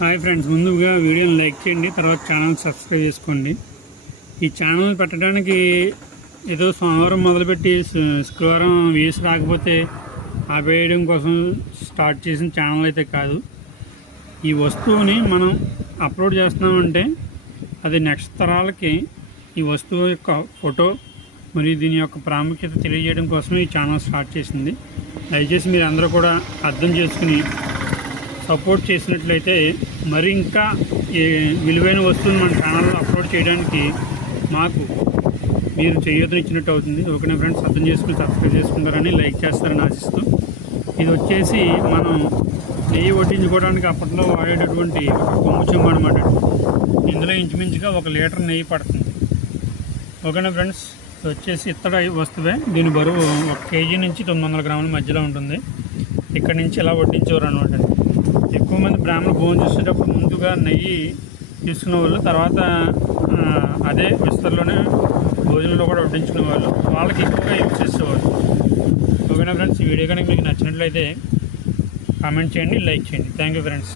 Hi friends, ముందుగా వీడియోని like చేయండి, తర్వాత ఛానల్ సబ్స్క్రైబ్ చేసుకోండి. ఈ ఛానల్ పెట్టడానికి ఏదో సోమవారం మొదలుపెట్టి శుక్రవారం వ్యూస్ రాకపోతే ఆపేయడం కోసం స్టార్ట్ చేసిన ఛానల్ అయితే కాదు. ఈ వస్తువుని మనం అప్లోడ్ చేస్తున్నామంటే అది నెక్స్ట్ తరాలకి ఈ వస్తువు యొక్క ఫోటో మరియు దీని యొక్క ప్రాముఖ్యత తెలియజేయడం కోసమే ఈ ఛానల్ స్టార్ట్ చేసింది. దయచేసి మీరు అందరూ కూడా అర్థం చేసుకుని సపోర్ట్ చేసినట్లయితే మరి ఇంకా విలువైన వస్తువులు మన ఛానల్లో అప్లోడ్ చేయడానికి మాకు మీరు చేయూతనిచ్చినట్టు అవుతుంది. ఓకేనా ఫ్రెండ్స్, అర్థం చేసుకుని సబ్స్క్రైబ్ చేసుకుంటారని, లైక్ చేస్తారని ఆశిస్తూ, ఇది వచ్చేసి మనం నెయ్యి వడ్డించుకోవడానికి అప్పట్లో వాడేటటువంటి ఒక కొమ్ము చెంబు అనమాట. ఇందులో ఇంచుమించుగా 1 లీటర్ నెయ్యి పడుతుంది. ఓకేనా ఫ్రెండ్స్, ఇది వచ్చేసి ఇత్తడి వస్తువే. దీని బరువు 1 కేజీ నుంచి 900 గ్రాముల మధ్యలో ఉంటుంది. ఇక్కడ నుంచి ఇలా వడ్డించేవారు అనమాట. ఎక్కువ మంది బ్రాహ్మణులు భోజనం చేసేటప్పుడు ముందుగా నెయ్యి తీసుకునే వాళ్ళు, తర్వాత అదే విస్తరలోనే భోజనంలో కూడా వడ్డించుకునే వాళ్ళు, వాళ్ళకి ఎక్కువగా యూజ్ చేసేవాళ్ళు. ఓకేనా ఫ్రెండ్స్, ఈ వీడియో కనుక మీకు నచ్చినట్లయితే కామెంట్ చేయండి, లైక్ చేయండి. Thank you friends.